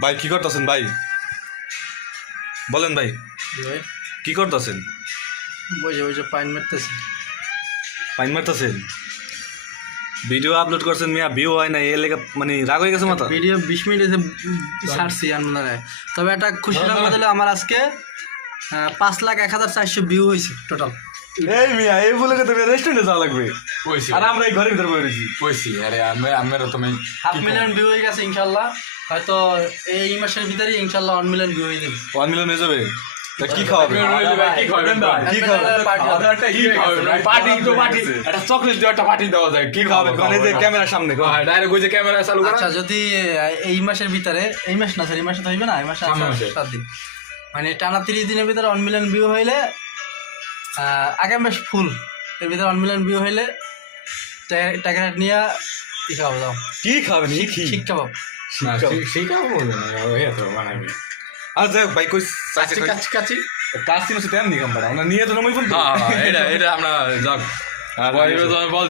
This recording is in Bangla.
ভাই কি করতেছেন ভাই? বলেন ভাই কি করতেছেন? বসে বসে পাইন মারতেছি। পাইন মারতেছেন? ভিডিও আপলোড করছেন মিয়া, ভিউ হয় না, এর লেগে মানে রাগ হয়ে গেছে মাথা? ভিডিও 20 মিনিট এসে ছাড়ছি আনন্দায়। তবে একটা খুশি সংবাদ হলো আমার আজকে 5,01,400 ভিউ হয়েছে টোটাল। এই মিয়া এই বলে তুমি রেস্টুরেন্টে যাওয়া লাগবে, কইছি আর আমরা এই ঘরের ভিতরে বসে রয়েছি। কইছি আরে আমরা তুমি 500,000 ভিউ হয়ে গেছে ইনশাল্লাহ। হয়তো এই মাসের ভিতরেই ইনশাল্লাহ 1 মিলিয়ন ভিউ হয়ে যাবে। 1 মিলিয়ন হয়ে যাবে। তা কি খাওয়াবে? কি খাবেন ভাই? কি খাওয়াবে? কি খাবেন ভাই? পার্টি তো পার্টি, একটা চকলেট দিয়ে একটা পার্টি দেওয়া যায়। কি খাওয়াবে? মানে এই যে ক্যামেরার সামনে কো। ডাইরেক্ট ওই যে ক্যামেরা চালু করা। আচ্ছা যদি এই মাসের ভিতরে, এই মাস না স্যার, এই মাসে তো হইবে না, এই মাসে সামনের মাসে। 7 দিন, মানে টানা 30 দিনের ভিতরে 1 মিলিয়ন ভিউ হইলে আগামী মাস ফুল এর ভিতরে 1 মিলিয়ন ভিউ হইলে টাকা নিয়ে কি খাওয়া দাও, কি খাবেন? কি ঠিক খাবো। না সেই কাজ বলবে না, ওই তো বানাবি। আর যাই হোক ভাই কই কাচি কাচি কাচি। কাজ ছিল সেটা আমি কাম আমরা নিয়ে তো নমই বলতো। এটা আমরা যাক। আর বল